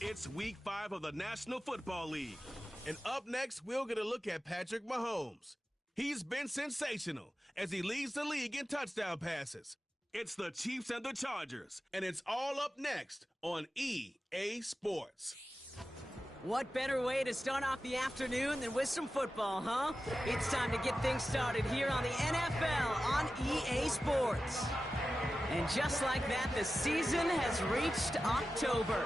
It's week 5 of the National Football League. And up next, we'll get a look at Patrick Mahomes. He's been sensational as he leads the league in touchdown passes. It's the Chiefs and the Chargers. And it's all up next on EA Sports. What better way to start off the afternoon than with some football, huh? It's time to get things started here on the NFL on EA Sports. And just like that, the season has reached October.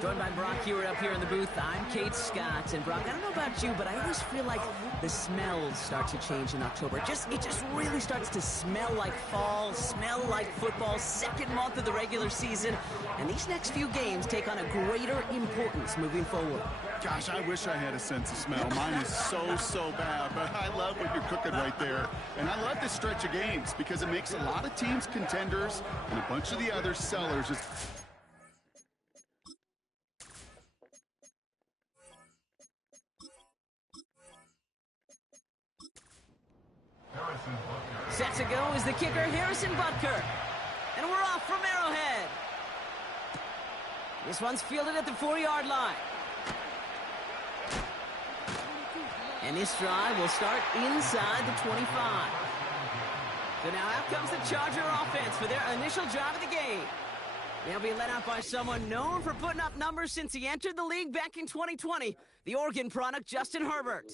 Joined by Brock Hewitt up here in the booth, I'm Kate Scott. And Brock, I don't know about you, but I always feel like the smells start to change in October. It just really starts to smell like fall, smell like football, second month of the regular season. And these next few games take on a greater importance moving forward. Gosh, I wish I had a sense of smell. Mine is so bad, but I love what you're cooking right there. And I love this stretch of games because it makes a lot of teams contenders and a bunch of the other sellers. Set to go is the kicker, Harrison Butker. And we're off from Arrowhead. This one's fielded at the 4-yard line. And this drive will start inside the 25. So now out comes the Charger offense for their initial drive of the game. They'll be led out by someone known for putting up numbers since he entered the league back in 2020, the Oregon product, Justin Herbert.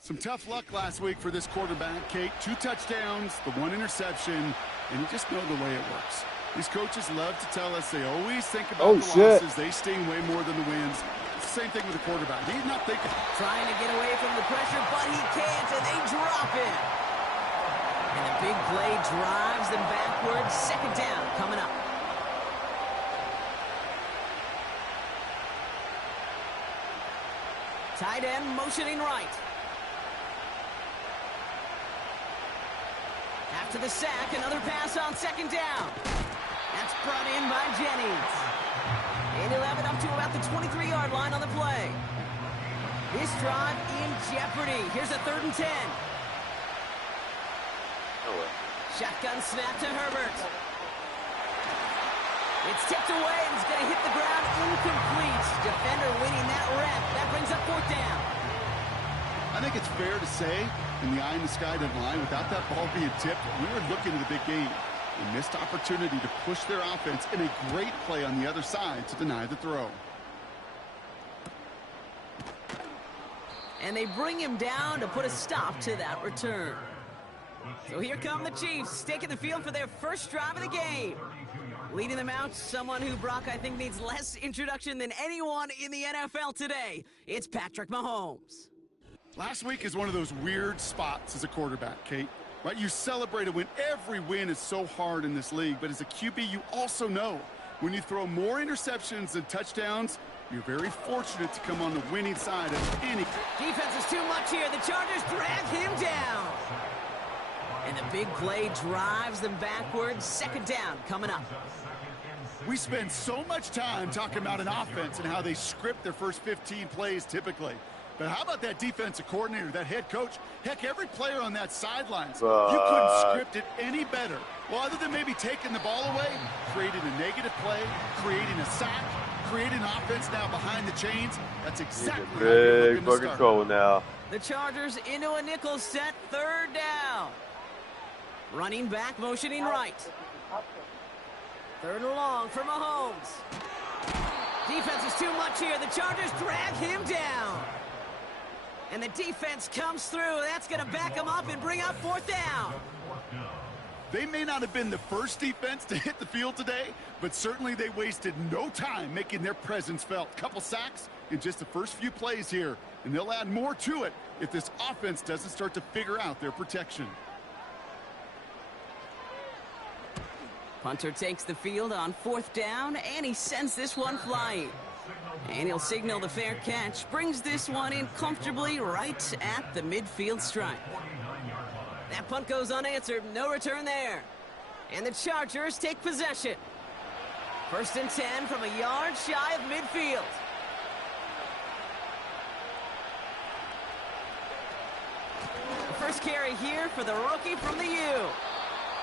Some tough luck last week for this quarterback, Kate. 2 touchdowns, the 1 interception, and you just know the way it works. These coaches love to tell us they always think about the losses. They sting way more than the wins. It's the same thing with the quarterback. He's not thinking. Trying to get away from the pressure, but he can't, and they drop it. And the big play drives them backwards. Second down coming up. Tight end motioning right. After the sack, another pass on second down. That's brought in by Jennings. And he'll have it up to about the 23-yard line on the play. This drive in jeopardy. Here's a 3rd and 10. Shotgun snap to Herbert. It's tipped away and it's going to hit the ground incomplete. Defender winning that rep. That brings up 4th down. I think it's fair to say, in the eye-in-the-sky deadline, without that ball being tipped, we were looking at the big game. A missed opportunity to push their offense and a great play on the other side to deny the throw. And they bring him down to put a stop to that return. So here come the Chiefs, taking the field for their first drive of the game. Leading them out, someone who, Brock, I think needs less introduction than anyone in the NFL today. It's Patrick Mahomes. Last week is one of those weird spots as a quarterback, Kate. Right? You celebrate a win. Every win is so hard in this league, but as a QB, you also know when you throw more interceptions than touchdowns, you're very fortunate to come on the winning side of any. Defense is too much here. The Chargers drag him down. And the big play drives them backwards. Second down coming up. We spend so much time talking about an offense and how they script their first 15 plays typically. But how about that defensive coordinator, that head coach? Heck, every player on that sidelines, you couldn't script it any better. Well, other than maybe taking the ball away, creating a negative play, creating a sack, creating an offense now behind the chains. That's exactly how you're looking to start. Trouble now. The Chargers into a nickel set, 3rd down. Running back, motioning right. 3rd and long for Mahomes. Defense is too much here. The Chargers drag him down. And the defense comes through. That's going to back them up and bring up 4th down. They may not have been the first defense to hit the field today, but certainly they wasted no time making their presence felt. Couple sacks in just the first few plays here, and they'll add more to it if this offense doesn't start to figure out their protection. Punter takes the field on 4th down, and he sends this one flying. And he'll signal the fair catch, brings this one in comfortably right at the midfield stripe. That punt goes unanswered, no return there. And the Chargers take possession. 1st and 10 from a yard shy of midfield. The first carry here for the rookie from the U.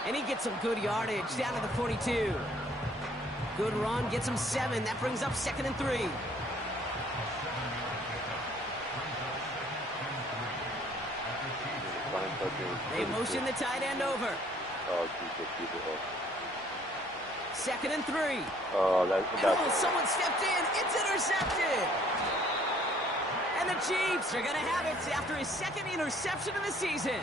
And he gets some good yardage down to the 42. Good run, gets him 7. That brings up 2nd and 3. They motion the tight end over. Oh, keep it. 2nd and 3. Oh, Someone stepped in. It's intercepted. And the Chiefs are going to have it after his 2nd interception of the season.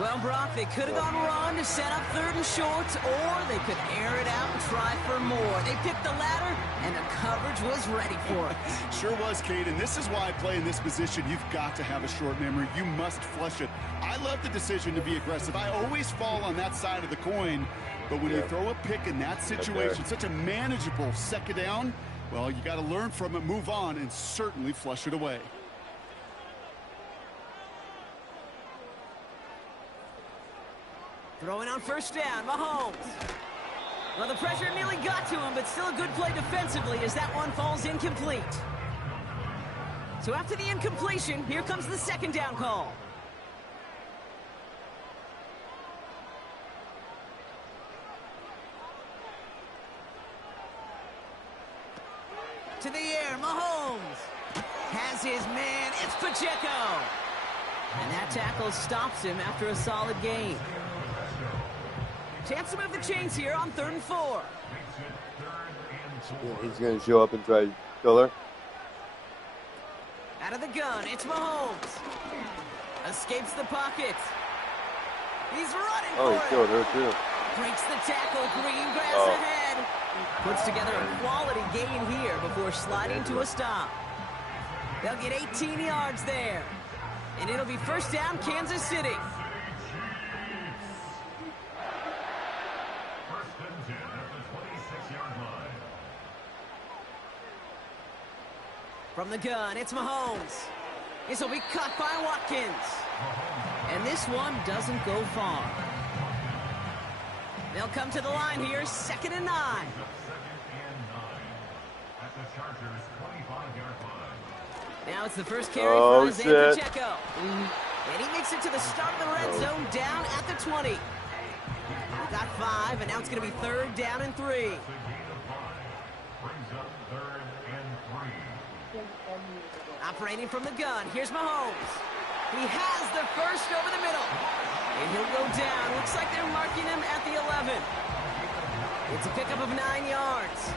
Well, Brock, they could have gone run to set up 3rd and short, or they could air it out and try for more. They picked the latter, and the coverage was ready for it. Sure was, Kate, and this is why I play in this position. You've got to have a short memory. You must flush it. I love the decision to be aggressive. I always fall on that side of the coin, but when you throw a pick in that situation, such a manageable 2nd down, well, you got to learn from it, move on, and certainly flush it away. Throwing on 1st down, Mahomes. Well, the pressure nearly got to him, but still a good play defensively as that one falls incomplete. So after the incompletion, here comes the 2nd down call. To the air, Mahomes has his man. It's Pacheco. And that tackle stops him after a solid gain. Chance to move the chains here on 3rd and 4. Yeah, he's going to show up and try to kill her. Out of the gun, it's Mahomes. Escapes the pocket. He's running for it. He killed her too. Breaks the tackle, green grass ahead. Puts together a quality gain here before sliding to a stop. They'll get 18 yards there. And it'll be 1st down, Kansas City. From the gun, it's Mahomes. This will be caught by Watkins. And this one doesn't go far. They'll come to the line here, 2nd and 9. Now it's the first carry for Isaiah Pacheco. And he makes it to the start of the red zone down at the 20. He got 5, and now it's going to be 3rd down and 3. Operating from the gun, here's Mahomes. He has the first over the middle. And he'll go down. Looks like they're marking him at the 11. It's a pickup of 9 yards.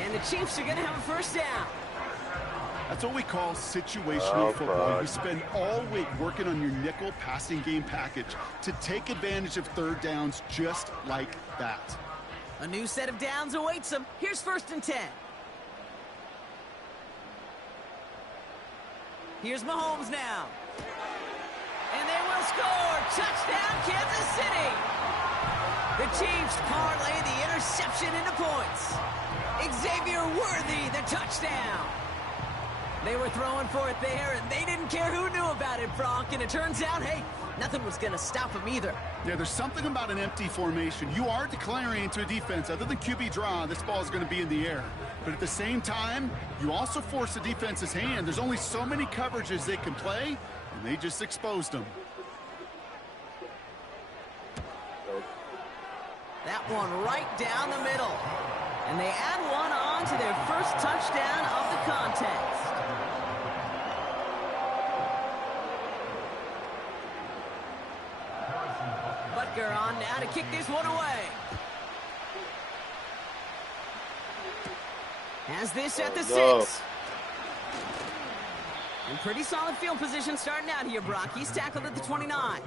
And the Chiefs are going to have a 1st down. That's what we call situational football. You spend all week working on your nickel passing game package to take advantage of 3rd downs just like that. A new set of downs awaits them. Here's 1st and 10. Here's Mahomes now. And they will score. Touchdown, Kansas City. The Chiefs parlay the interception into points. Xavier Worthy, the touchdown. They were throwing for it there, and they didn't care who knew about it, Brock. And it turns out, hey, nothing was going to stop him either. Yeah, there's something about an empty formation. You are declaring to a defense, other than QB draw, this ball is going to be in the air. But at the same time, you also force the defense's hand. There's only so many coverages they can play, and they just exposed them. That one right down the middle. And they add one on to their first touchdown of the contest. Butker on now to kick this one away. Has this at the 6. And pretty solid field position starting out here, Brock. He's tackled at the 29.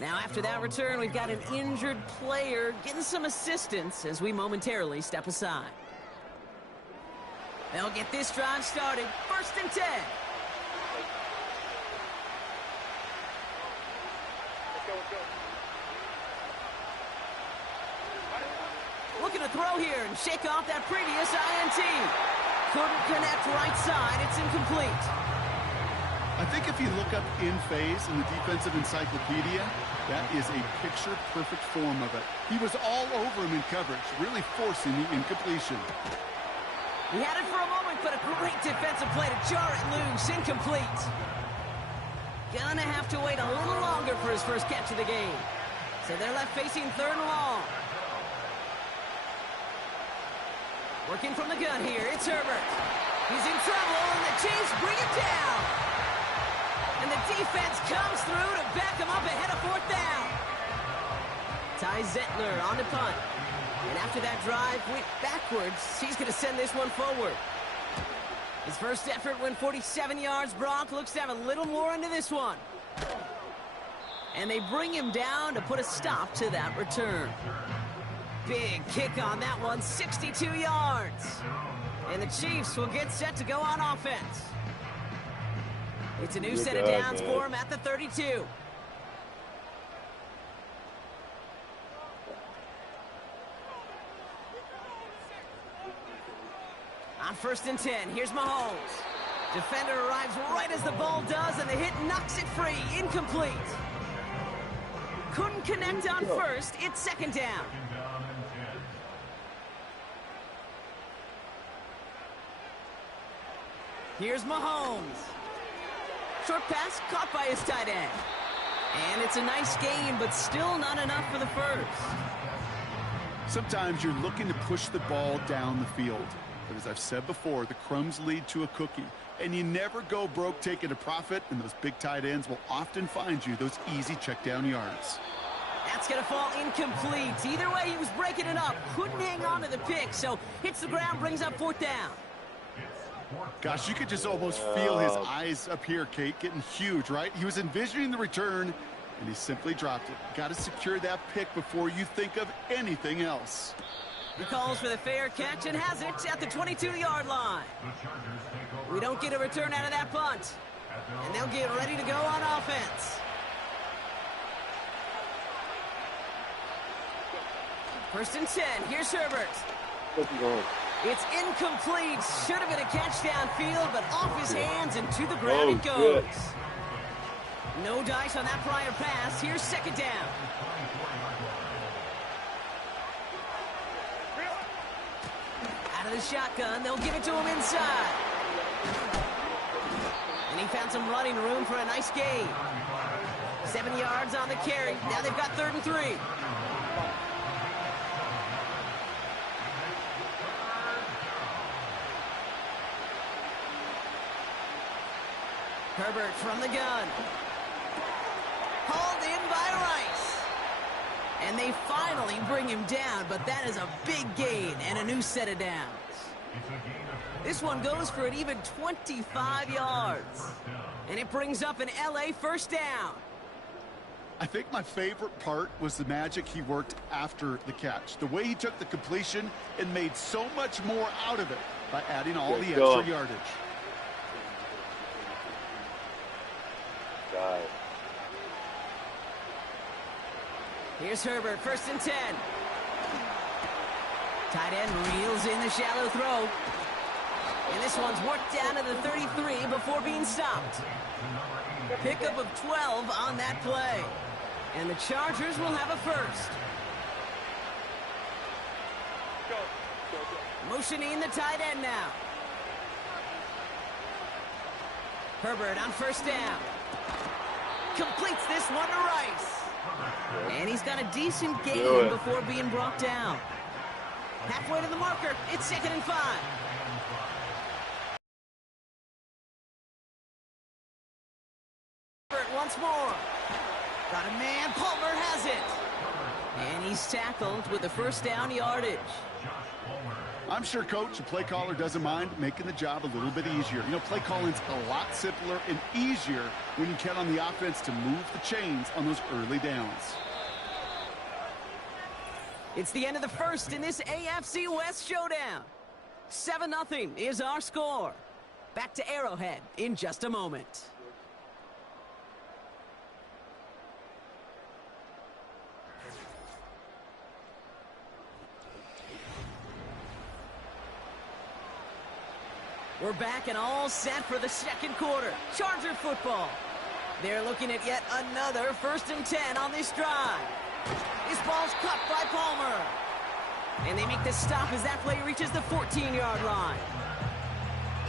Now after that return, we've got an injured player getting some assistance as we momentarily step aside. They'll get this drive started. 1st and 10. Looking to throw here and shake off that previous INT. Couldn't connect right side. It's incomplete. I think if you look up in phase in the defensive encyclopedia, that is a picture-perfect form of it. He was all over him in coverage, really forcing the incompletion. He had it for a moment, but a great defensive play to jar it loose. Incomplete. Gonna have to wait a little longer for his first catch of the game. So they're left facing 3rd and long. Working from the gun here, it's Herbert. He's in trouble, and the Chiefs bring him down. And the defense comes through to back him up ahead of fourth down. Ty Zettler on the punt. And after that drive went backwards, he's going to send this one forward. His first effort went 47 yards. Brock looks to have a little more into this one. And they bring him down to put a stop to that return. Big kick on that one, 62 yards. And the Chiefs will get set to go on offense. It's a new set of downs for him at the 32. On 1st and 10, here's Mahomes. Defender arrives right as the ball does, and the hit knocks it free. Incomplete. Couldn't connect on first. It's 2nd down. Here's Mahomes. Short pass caught by his tight end. And it's a nice game, but still not enough for the first. Sometimes you're looking to push the ball down the field. But as I've said before, the crumbs lead to a cookie. And you never go broke taking a profit, and those big tight ends will often find you those easy check down yards. That's going to fall incomplete. Either way, he was breaking it up. Couldn't hang on to the pick, so hits the ground, brings up 4th down. Gosh, you could just almost feel his eyes up here, Kate, getting huge, right? He was envisioning the return, and he simply dropped it. Got to secure that pick before you think of anything else. He calls for the fair catch and has it at the 22-yard line. We don't get a return out of that punt. And they'll get ready to go on offense. First and 10. Here's Herbert. It's incomplete. Should have been a catch downfield, but off his hands and to the ground it goes. No dice on that prior pass. Here's 2nd down. Out of the shotgun, they'll give it to him inside. And he found some running room for a nice gain. 7 yards on the carry. Now they've got 3rd and 3. Herbert from the gun. Hauled in by Rice. And they finally bring him down, but that is a big gain and a new set of downs. This one goes for an even 25 yards. And it brings up an LA first down. I think my favorite part was the magic he worked after the catch. The way he took the completion and made so much more out of it by adding all the extra yardage. Here's Herbert, 1st and 10. Tight end reels in the shallow throw. And this one's worked down to the 33 before being stopped. Pickup of 12 on that play. And the Chargers will have a first. Motioning the tight end now. Herbert on 1st down. Completes this one to Rice. And he's got a decent gain before being brought down. Halfway to the marker, it's 2nd and 5. Once more. Got a man, Palmer has it. And he's tackled with the first down yardage. I'm sure, Coach, the play caller doesn't mind making the job a little bit easier. You know, play calling's a lot simpler and easier when you count on the offense to move the chains on those early downs. It's the end of the first in this AFC West showdown. 7-0 is our score. Back to Arrowhead in just a moment. We're back and all set for the 2nd quarter. Charger football. They're looking at yet another 1st and 10 on this drive. This ball's cut by Palmer. And they make the stop as that play reaches the 14-yard line.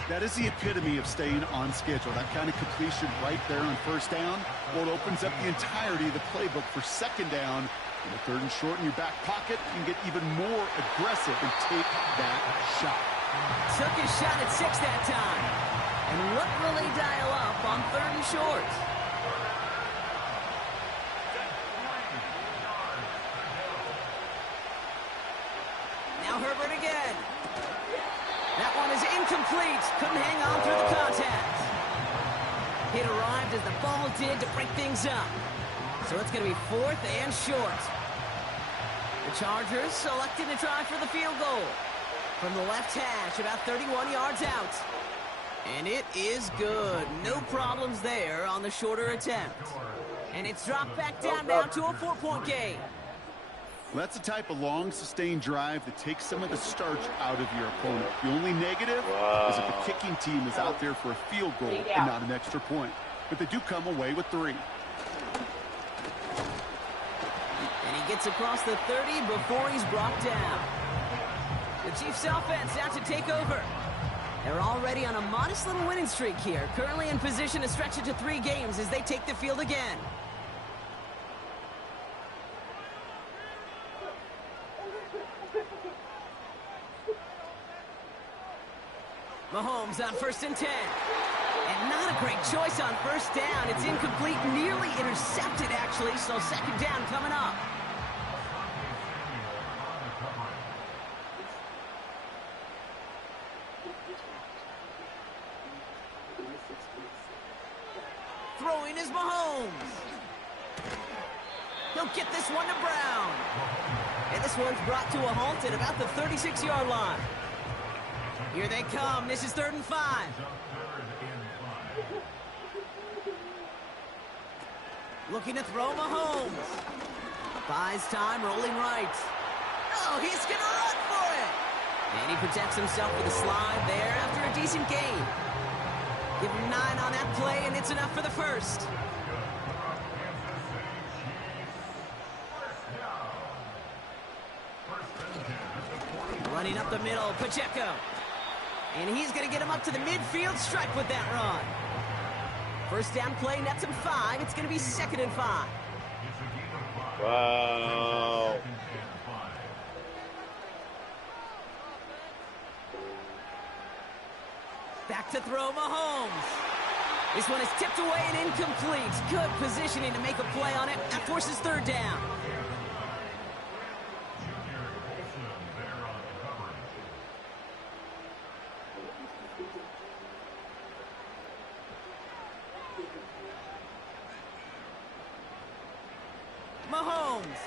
That is the epitome of staying on schedule. That kind of completion right there on 1st down. Well, it opens up the entirety of the playbook for 2nd down. And the 3rd and short in your back pocket, you can get even more aggressive and take that shot. Took his shot at 6 that time. And what will they dial up on 3rd and short? Now Herbert again. That one is incomplete. Couldn't hang on through the contact. It arrived as the ball did to break things up. So it's going to be 4th and short. The Chargers selected to try for the field goal. From the left hash, about 31 yards out. And it is good. No problems there on the shorter attempt. And it's dropped back down now to a 4-point game. Well, that's the type of long, sustained drive that takes some of the starch out of your opponent. The only negative is if the kicking team is out there for a field goal and not an extra point. But they do come away with 3. And he gets across the 30 before he's brought down. The Chiefs offense out to take over. They're already on a modest little winning streak here. Currently in position to stretch it to 3 games as they take the field again. Mahomes on 1st and 10. And not a great choice on 1st down. It's incomplete, nearly intercepted actually, so 2nd down coming up. Throwing is Mahomes. He'll get this one to Brown. And this one's brought to a halt at about the 36-yard line. Here they come. This is 3rd and 5. Looking to throw Mahomes. Buys time, rolling right. Oh, he's going to run for it. And he protects himself with a slide there after a decent gain. Give him 9 on that play, and it's enough for the 1st. Running up the middle, Pacheco. And he's going to get him up to the midfield stripe with that run. 1st down play nets him 5. It's going to be 2nd and 5. Wow. Back to throw Mahomes. This one is tipped away and incomplete. Good positioning to make a play on it. That forces 3rd down. Mahomes.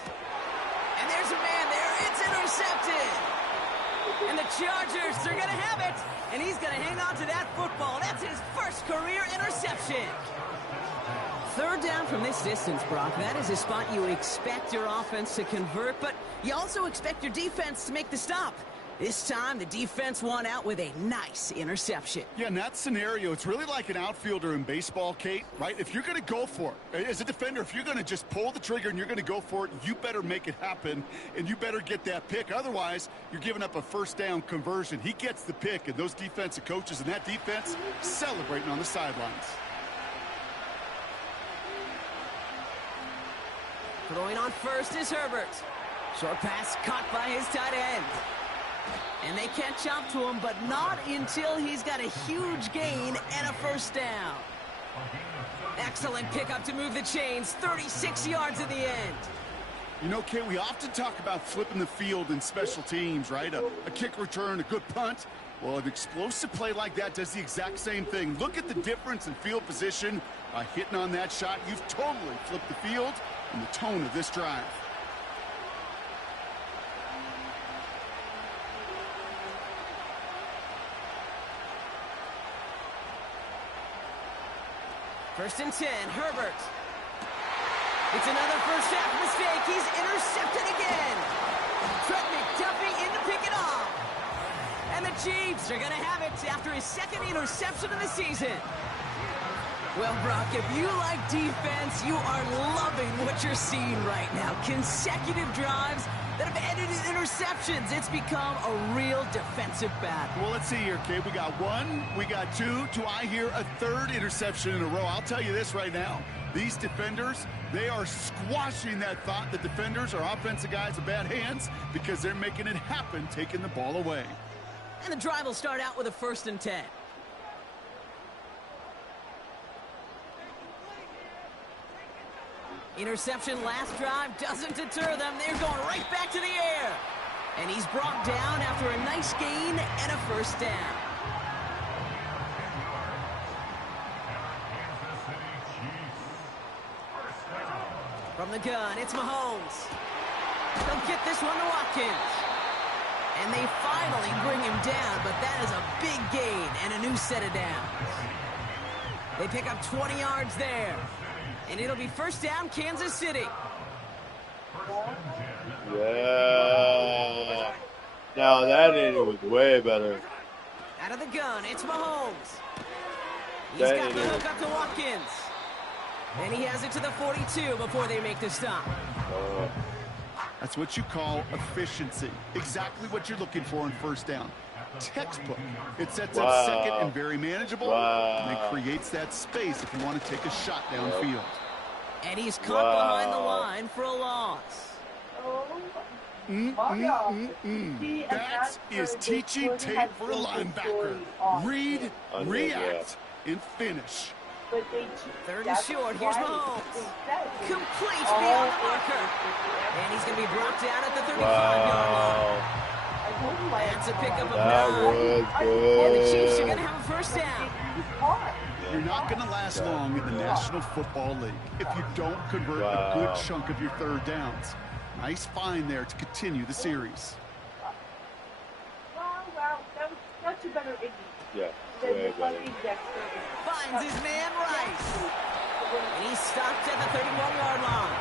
And there's a man there. It's intercepted. And the Chargers are going to have it. And he's going to hang on to that football. That's his 1st career interception. 3rd down from this distance, Brock. That is a spot you expect your offense to convert, but you also expect your defense to make the stop. This time, the defense won out with a nice interception. Yeah, in that scenario, it's really like an outfielder in baseball, Kate, right? If you're going to go for it, as a defender, if you're going to just pull the trigger and you're going to go for it, you better make it happen, and you better get that pick. Otherwise, you're giving up a 1st down conversion. He gets the pick, and those defensive coaches and that defense celebrating on the sidelines. Throwing on 1st is Herbert. Short pass caught by his tight end. And they catch up to him, but not until he's got a huge gain and a 1st down. Excellent pickup to move the chains. 36 yards at the end. You know, Kate, we often talk about flipping the field in special teams, right? A kick return, a good punt. Well, an explosive play like that does the exact same thing. Look at the difference in field position. By hitting on that shot, you've totally flipped the field and the tone of this drive. First and 10, Herbert. It's another first half mistake. He's intercepted again. Trent McDuffie in to pick it off. And the Chiefs are going to have it after his 2nd interception of the season. Well, Brock, if you like defense, you are loving what you're seeing right now. Consecutive drives that have ended in interceptions. It's become a real defensive battle. Well, let's see here, Kate. We got 1, we got 2. Do I hear a 3rd interception in a row? I'll tell you this right now. These defenders, they are squashing that thought that defenders are offensive guys with bad hands because they're making it happen, taking the ball away. And the drive will start out with a 1st and 10. Interception last drive doesn't deter them. They're going right back to the air. And he's brought down after a nice gain and a 1st down. From the gun, it's Mahomes. He'll get this one to Watkins. And they finally bring him down, but that is a big gain and a new set of downs. They pick up 20 yards there. And it'll be 1st down, Kansas City. Yeah. Now that inning was way better. Out of the gun, it's Mahomes. He's got the hook up to Watkins. And he has it to the 42 before they make the stop. That's what you call efficiency. Exactly what you're looking for on 1st down. Textbook. It sets up 2nd and very manageable. And it creates that space if you want to take a shot downfield. And he's caught behind the line for a loss. That is teaching tape for a linebacker. Read, react, and finish. 3rd and short. Here's Mahomes. Completes beyond the marker. And he's going to be brought down at the 35-yard line. That's a pickup of 9. And the Chiefs are going to have a 1st down. You're not going to last long in the National Football League if you don't convert a good chunk of your 3rd downs. Nice find there to continue the series. Wow, that was such a better inning. Yeah, way better. Finds his man Rice. And he's stopped at the 31-yard line.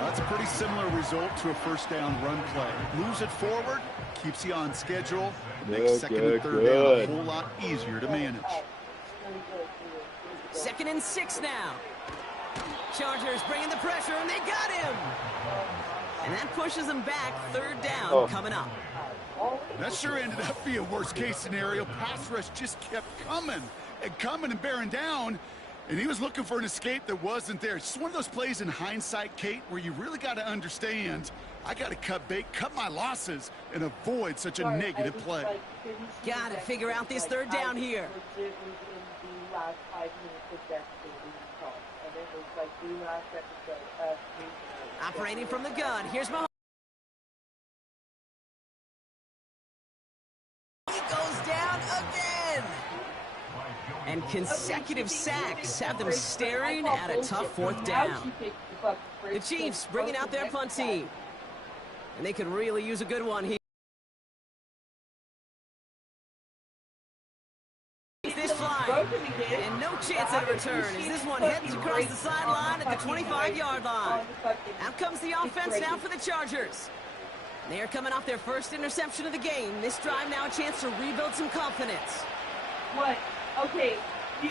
That's a pretty similar result to a 1st down run play. Moves it forward, keeps you on schedule, makes 2nd and 3rd down a whole lot easier to manage. 2nd and 6 now. Chargers bringing the pressure, and they got him. And that pushes them back. 3rd down coming up. That sure ended up being a worst-case scenario. Pass rush just kept coming and bearing down. And he was looking for an escape that wasn't there. It's just one of those plays in hindsight, Kate, where you really got to understand, I got to cut bait, cut my losses, and avoid such a negative play. Got to figure out this 3rd down here. Operating from the gun. Here's Mahomes. He goes down again. And consecutive sacks have them staring at a tough 4th down. The Chiefs bringing out their punt team. And they could really use a good one here. This flying. And no chance at a return as this one heads across the sideline at the 25-yard line. Out comes the offense now for the Chargers. They are coming off their 1st interception of the game. This drive now a chance to rebuild some confidence. What? Okay,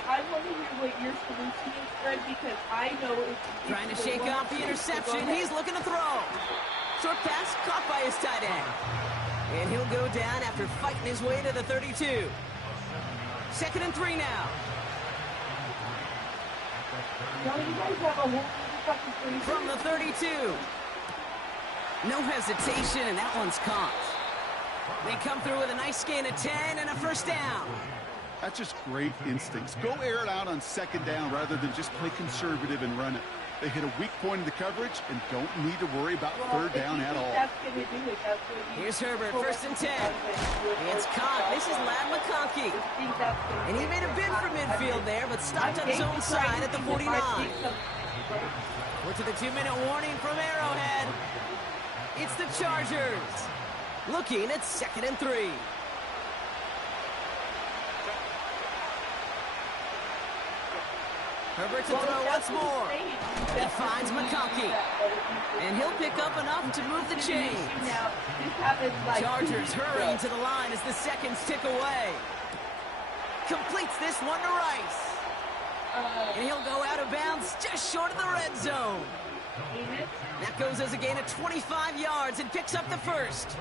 I want to hear what your solution is, Fred, because I know it's trying to shake off the interception. He's looking to throw. Short pass caught by his tight end. And he'll go down after fighting his way to the 32. 2nd and 3 now. From the 32. No hesitation, and that one's caught. They come through with a nice gain of 10 and a 1st down. That's just great instincts. Go air it out on 2nd down rather than just play conservative and run it. They hit a weak point in the coverage and don't need to worry about 3rd down at all. Here's Herbert, 1st and 10. It's caught. This is Ladd McConkey. And he made a bid for midfield there, but stopped on his own side at the 49. We're to the 2-minute warning from Arrowhead. It's the Chargers. Looking at 2nd and 3. Herbert to throw once more. He finds McConkey. And he'll pick up enough to move the chains. Chargers hurrying to the line as the seconds tick away. Completes this one to Rice. And he'll go out of bounds just short of the red zone. That goes as a gain of 25 yards and picks up the 1st.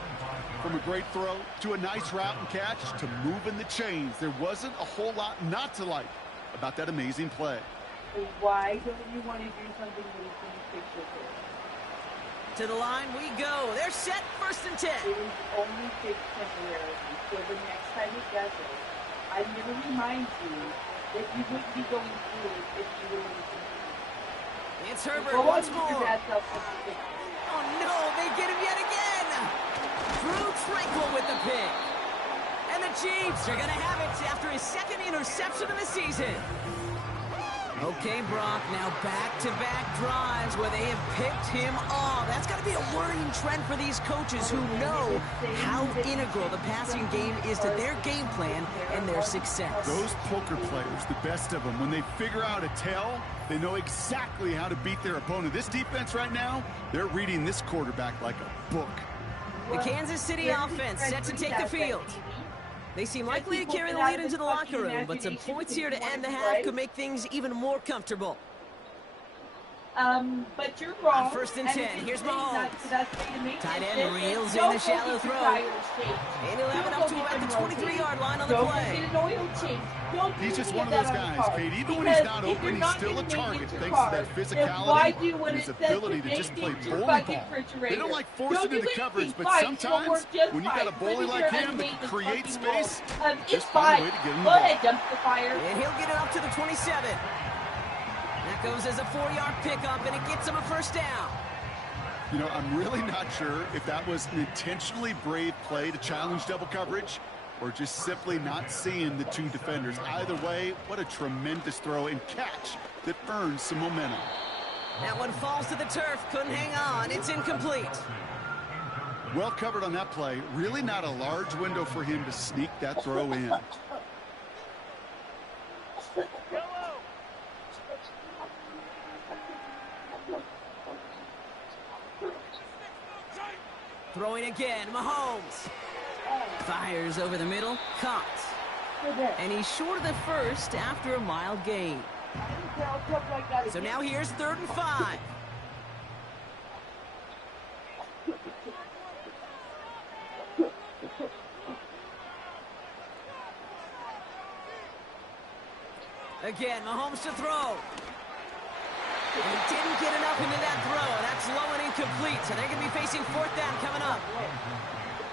From a great throw to a nice route and catch to moving the chains, there wasn't a whole lot not to like about that amazing play. Why don't you want to do something that is going to fix your To the line we go. They're set, 1st and 10. It is only fixed temporarily, so the next time it does it, I'm going to remind you that you wouldn't be going through it if you were losing. It's Herbert Go once on, more. your bad self when you fix it. Oh no, they get him yet again. Drew Tranquill with the pick. And the Chiefs are going to have it after his 2nd interception of the season. Okay, Brock, now back-to-back drives where they have picked him off. That's got to be a worrying trend for these coaches who know how integral the passing game is to their game plan and their success. Those poker players, the best of them, when they figure out a tell, they know exactly how to beat their opponent. This defense right now, they're reading this quarterback like a book. The Kansas City offense set to take the field. They seem likely to carry the lead into the locker room, but some points here to end the half could make things even more comfortable. But you're wrong. On 1st and 10, here's Mahomes. Tight end end reels in the shallow throw. And he'll have it up to about the 23-yard line on the play. He's just one of those guys, Kate. Even when he's not open, he's still a target thanks to that physicality and his ability to just play bully ball. They don't like forcing into coverage, but sometimes when you got a bully like him that can create space, just find a way to get him the ball. And he'll get it up to the 27. That goes as a 4-yard pickup, and it gets him a 1st down. You know, I'm really not sure if that was an intentionally brave play to challenge double coverage or just simply not seeing the 2 defenders. Either way, what a tremendous throw and catch that earns some momentum. That one falls to the turf. Couldn't hang on. It's incomplete. Well covered on that play. Really not a large window for him to sneak that throw in. Throwing again, Mahomes. Fires over the middle, caught. And he's short of the 1st after a mild gain. So now here's 3rd and 5. Again, Mahomes to throw. And he didn't get enough into that throw. That's low and incomplete. So they're going to be facing 4th down coming up.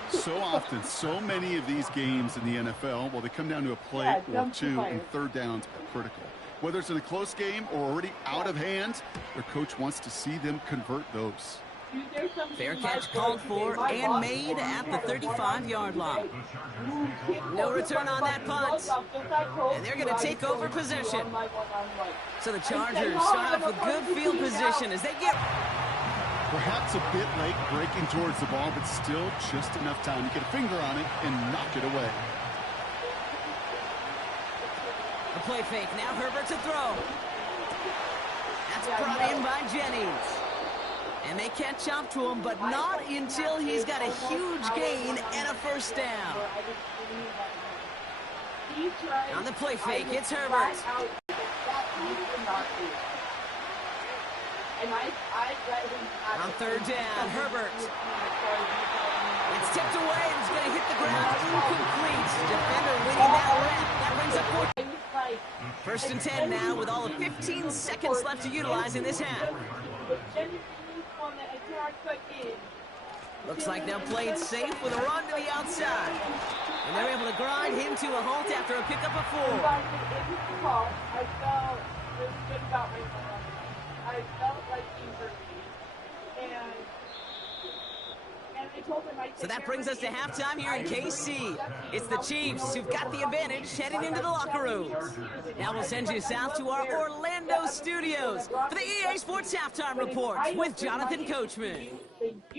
So often, so many of these games in the NFL, well, they come down to a play or 2, and 3rd downs are critical. Whether it's in a close game or already out of hand, their coach wants to see them convert those. Fair catch called for and made at the 35-yard line. No return on that punt. And they're going to take over possession. So the Chargers start off with good field position as they get... Perhaps a bit late breaking towards the ball, but still just enough time to get a finger on it and knock it away. A play fake. Now Herbert to throw. That's brought in by Jennings. And they catch up to him, but not until he's got a huge gain and a 1st down. On the play fake, it's Herbert. On 3rd down, Herbert. It's tipped away and it's going to hit the ground. Incomplete. Defender winning that rep. That brings up 4th. 1st and 10 now with all of 15 seconds left to utilize in this half. Looks like they'll play it safe with a run to the outside. And they're able to grind him to a halt after a pickup of 4. I felt really good about myself. I felt like he hurt me. And I told him So that brings us to halftime here in KC. It's the Chiefs who've got the advantage heading into the locker rooms. Now we'll send you south to our Orlando studios for the EA Sports Halftime Report with Jonathan Coachman.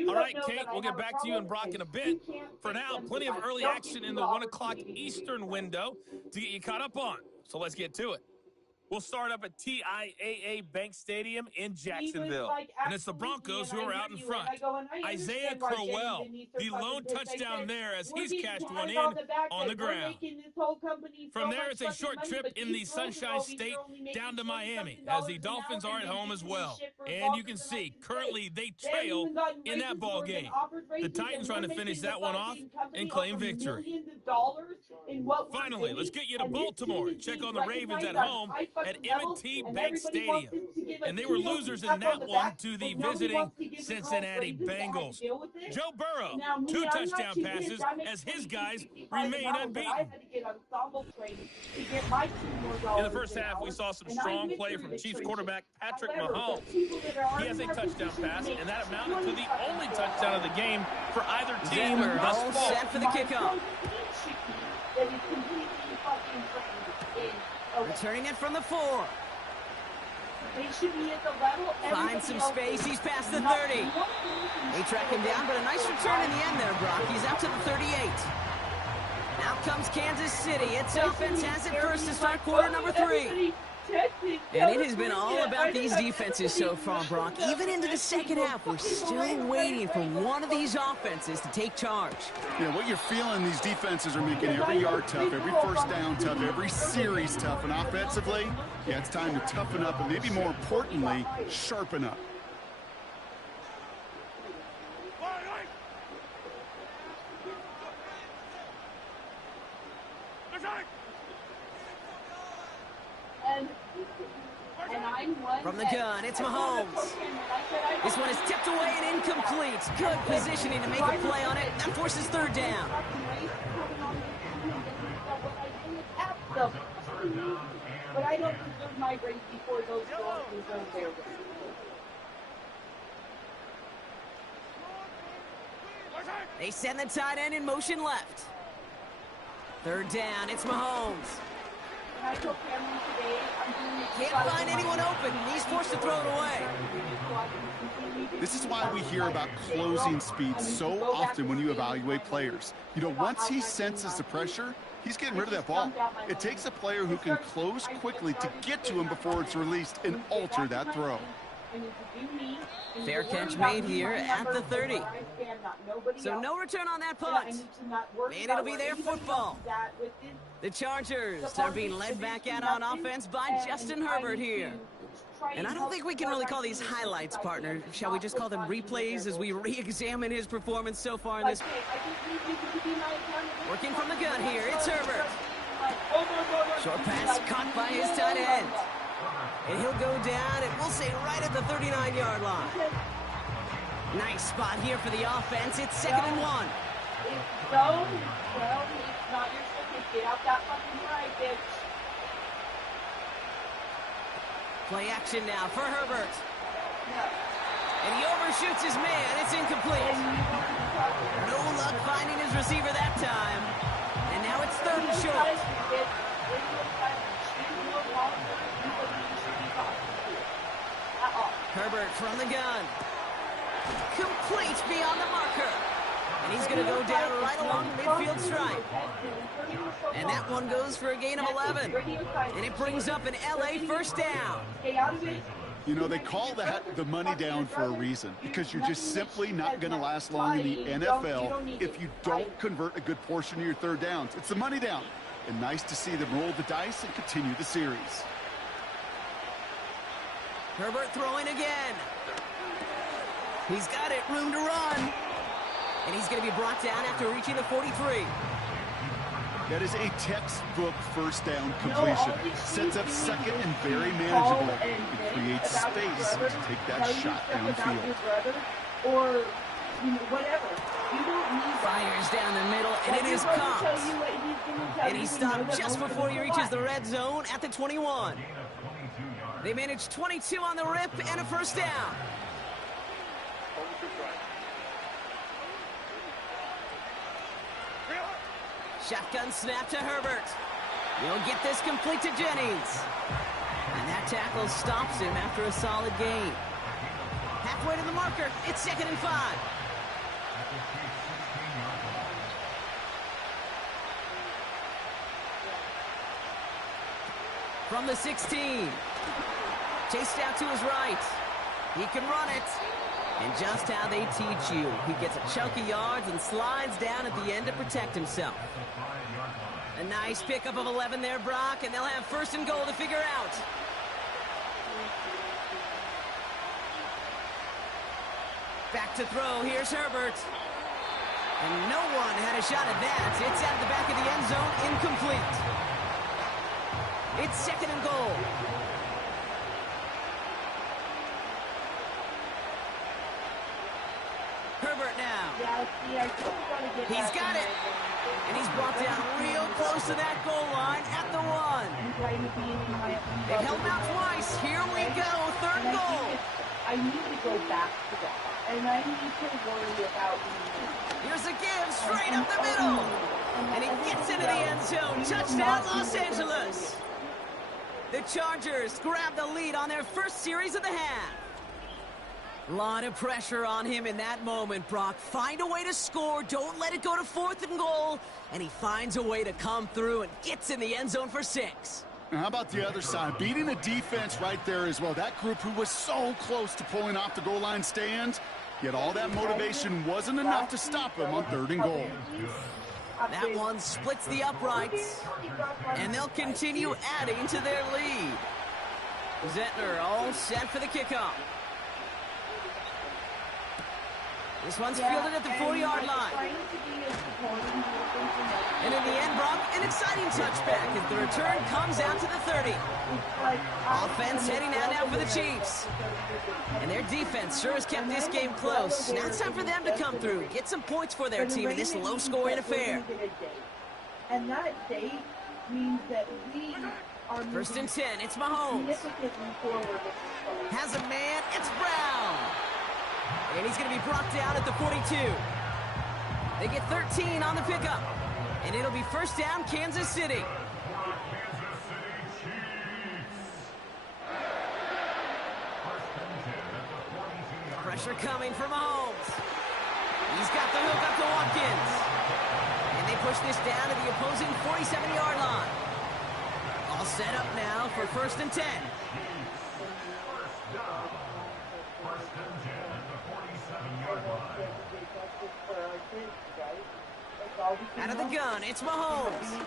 All right, Kate, we'll get back to you and Brock in a bit. For now, plenty of early action in the 1 o'clock Eastern window to get you caught up on. So let's get to it. We'll start up at TIAA Bank Stadium in Jacksonville. And it's the Broncos who are out in front. Isaiah Crowell, the lone touchdown there as he's cashed one in on the ground. From there, it's a short trip in the Sunshine State down to Miami as the Dolphins are at home as well. And you can see, currently they trail in that ball game. The Titans trying to finish that one off and claim victory. in what we're Finally, doing, let's get you to and this Baltimore. team is Check being on the Ravens at recognized on home high fucking at levels, M&T and Bank everybody wants Stadium. to give a And they were kudos losers in pat on that the one back, to the but nobody visiting wants to give the girls Cincinnati raises to have to Bengals. deal with it. Joe Burrow, Now, me, 2 I'm not touchdown cheating. passes I make as his 20, guys 65 remain an hour, but I unbeaten. had to get ensemble training to get my $2 more In the first an half, we hour, saw some and I strong went play through from the Chiefs trenches. quarterback Patrick However, Mahomes. the people that are He has a in our touchdown position pass, make and that amounted to the 20 only touchdowns. touchdown of the game for either team Zimmer thus all far. set for the kickoff. That is completely fucking trained in Returning it from the 4. they should be at the level. Finds some space. He's past the 30. They track him down, but a nice return in the end there, Brock. He's up to the 38. Now comes Kansas City. Its offense has it first to start quarter number 3. And it has been all about these defenses so far, Brock. Even into the second half, we're still waiting for one of these offenses to take charge. Yeah, what you're feeling, these defenses are making every yard tough, every first down tough, every series tough. And offensively, yeah, it's time to toughen up and maybe more importantly, sharpen up. From the gun, it's Mahomes. This one is tipped away and incomplete. Good positioning to make a play on it. That forces third down. But I don't deserve my raise before those girls deserve their raise. They send the tight end in motion left. Third down, it's Mahomes. I told Cameron today, I'm doing it. Can't find anyone open. He's forced to throw it away. This is why we hear about closing speed so often when you evaluate players. You know, once he senses the pressure, he's getting rid of that ball. It takes a player who can close quickly to get to him before it's released and alter that throw. Fair catch made here at the 30. So no return on that punt. And it'll be their football. The Chargers are being led back out on offense by Justin Herbert here. And I don't think we can really call these highlights, partner. Shall we just call them replays as we re-examine his performance so far in this? Working from the gun here, it's Herbert. Short pass caught by his tight end. And he'll go down, and we'll say right at the 39-yard line. Nice spot here for the offense. It's 2nd and 1. It's not your second. Get out that fucking right, bitch. Play action now for Herbert. And he overshoots his man. It's incomplete. No luck finding his receiver that time. And now it's 3rd and short. Herbert from the gun. Complete beyond the marker. And he's going to go down right along the midfield stripe. And that one goes for a gain of 11. And it brings up an LA first down. You know, they call that the money down for a reason, because you're just simply not going to last long in the NFL if you don't convert a good portion of your third downs. It's the money down. And nice to see them roll the dice and continue the series. Herbert throwing again. He's got it, room to run. And he's going to be brought down after reaching the 43. That is a textbook first down completion. Sets up second and very manageable. It creates space to take that shot downfield. Or whatever. You don't need fires down the middle, and it is caught. And he stopped just before he reaches the red zone at the 21. They managed 22 on the rip and a first down. Shotgun snap to Herbert. He'll get this complete to Jennings. And that tackle stops him after a solid gain. Halfway to the marker, it's 2nd and 5. From the 16. Chased out to his right. He can run it. And just how they teach you. He gets a chunk of yards and slides down at the end to protect himself. A nice pickup of 11 there, Brock, and they'll have 1st and goal to figure out. Back to throw. Here's Herbert. And no one had a shot at that. It's out the back of the end zone, incomplete. It's 2nd and goal. Herbert now. He's got it. And he's brought down real close to that goal line at the 1. They've held him out twice. Here we go, 3rd goal. I need to go back to that. And I need to worry about Here's a give straight up the middle. And he gets into the end zone. Touchdown, Los Angeles. The Chargers grab the lead on their first series of the half. A lot of pressure on him in that moment, Brock. Find a way to score. Don't let it go to 4th and goal. And he finds a way to come through and gets in the end zone for 6. Now how about the other side? Beating the defense right there as well. That group who was so close to pulling off the goal line stand, yet all that motivation wasn't enough to stop him on 3rd and goal. That one splits the uprights, and they'll continue adding to their lead. Zettler all set for the kickoff. This one's fielded at the 4-yard line. And in the end, Brock, an exciting touchback as the return comes out to the 30. Offense heading out now for the Chiefs. And their defense sure has kept this game close. Now it's time for them to come through, get some points for their team in this low-scoring affair. And that date means that we are 1st and 10, it's Mahomes. Has a man, it's Brown. And he's going to be brought down at the 42. They get 13 on the pickup. And it'll be 1st down, Kansas City. Pressure coming from Mahomes. He's got the hook up to Watkins. And they push this down to the opposing 47-yard line. All set up now for 1st and 10. Out of the gun, it's Mahomes.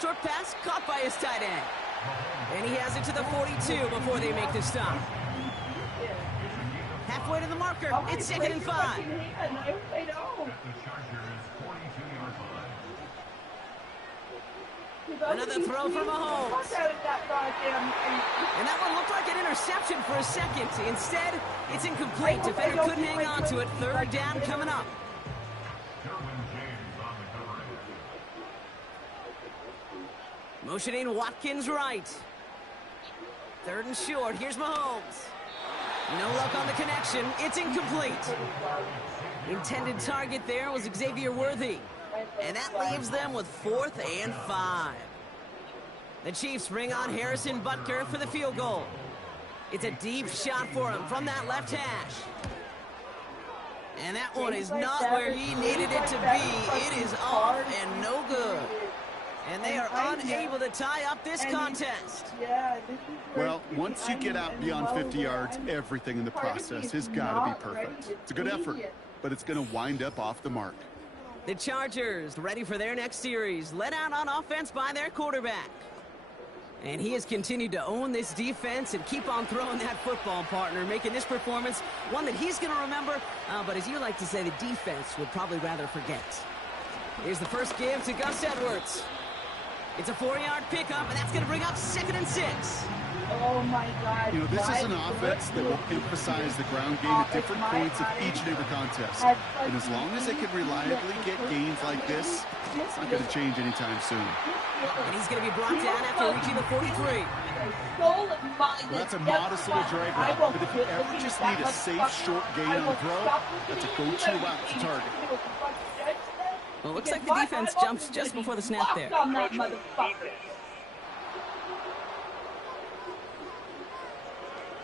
Short pass caught by his tight end. And he has it to the 42 before they make the stop. Halfway to the marker, it's 2nd and 5. Another throw for Mahomes. And that one looked like an interception for a second. Instead, it's incomplete. Defender couldn't hang on to it. 3rd down coming up. Motioning Watkins right. 3rd and short. Here's Mahomes. No luck on the connection. It's incomplete. Intended target there was Xavier Worthy. And that leaves them with 4th and 5. The Chiefs bring on Harrison Butker for the field goal. It's a deep shot for him from that left hash. And that one is not where he needed it to be. It is off and no good. And they are unable to tie up this contest. Well, once you get out beyond 50 yards, everything in the process has got to be perfect. It's a good effort, but it's going to wind up off the mark. The Chargers ready for their next series, led out on offense by their quarterback. And he has continued to own this defense and keep on throwing that football, partner, making this performance one that he's going to remember, but as you like to say, the defense would probably rather forget. Here's the first give to Gus Edwards. It's a 4-yard pickup, and that's going to bring up 2nd and 6. Oh, my God. You know, this is an offense that will emphasize the ground game at different points of each and every contest. And as long as they can reliably get gains like this, it's not going to change anytime soon. And he's going to be brought down after reaching the 43. Well, that's a modest little drag route, but if you ever just need a safe, short gain on the throw, that's a go-to route to target. Well, it looks like the defense jumps just before the snap there.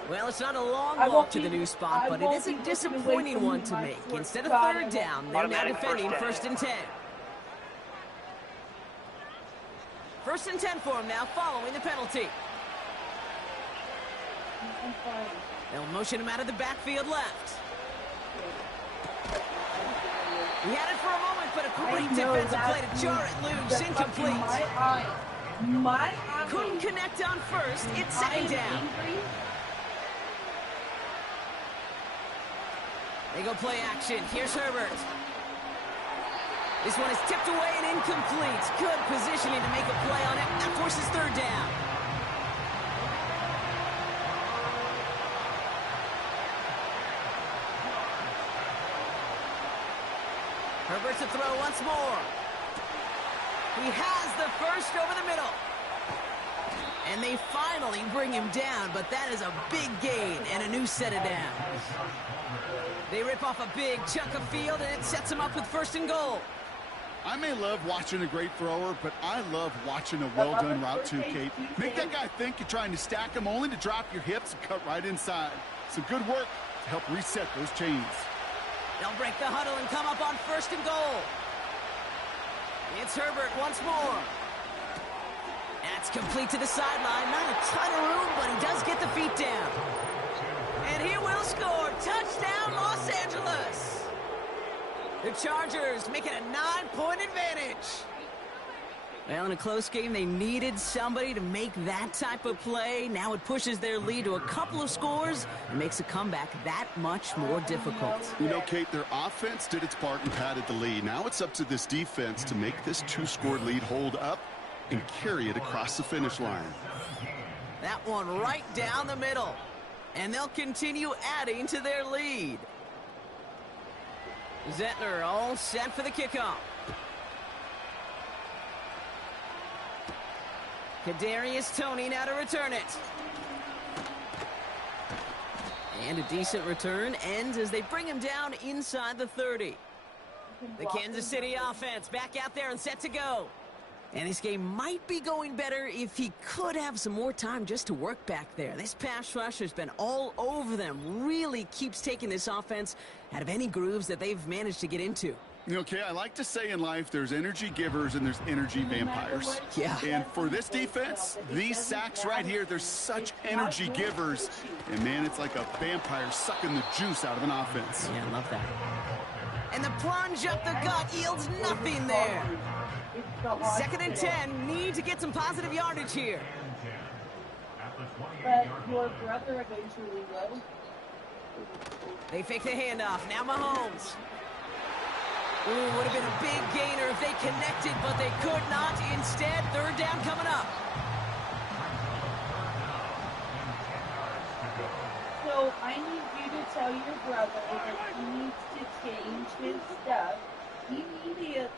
Well, it's not a long walk to the new spot, but it is a disappointing one to make. Instead of 3rd down, they're now defending 1st and 10. 1st and 10 for him now, following the penalty. They'll motion him out of the backfield left. He had it for a moment, but a great defensive play to jar it loose. Incomplete. Couldn't connect on 1st. It's 2nd down. They go play action. Here's Herbert. This one is tipped away and incomplete. Good positioning to make a play on it. That forces third down. Herbert to throw once more. He has the first over the middle. And they finally bring him down, but that is a big gain and a new set of downs. They rip off a big chunk of field, and it sets him up with first and goal. I may love watching a great thrower, but I love watching a well-done route too, Kate. Make that guy think you're trying to stack him only to drop your hips and cut right inside. Some good work to help reset those chains. They'll break the huddle and come up on first and goal. It's Herbert once more. That's complete to the sideline. Not a ton of room, but he does get the feet down. And he will score. Touchdown, Los Angeles. The Chargers making a 9-point advantage. Well, in a close game, they needed somebody to make that type of play. Now it pushes their lead to a couple of scores and makes a comeback that much more difficult. You know, Kate, their offense did its part and padded the lead. Now it's up to this defense to make this 2-score lead hold up and carry it across the finish line. That one right down the middle. And they'll continue adding to their lead. Zettler all set for the kickoff. Kadarius Toney now to return it. And a decent return ends as they bring him down inside the 30. The Kansas City offense back out there and set to go. And this game might be going better if he could have some more time just to work back there. This pass rush has been all over them. Really keeps taking this offense out of any grooves that they've managed to get into. Okay, I like to say in life there's energy givers and there's energy vampires. Yeah. And for this defense, these sacks right here, they're such energy givers. And, man, it's like a vampire sucking the juice out of an offense. Yeah, I love that. And the plunge up the gut yields nothing there. 2nd and 10, need to get some positive yardage here. But your brother eventually will. They fake the handoff. Now Mahomes. Ooh, would have been a big gainer if they connected, but they could not. Instead, third down coming up. So I need you to tell your brother that he needs to change his stuff immediately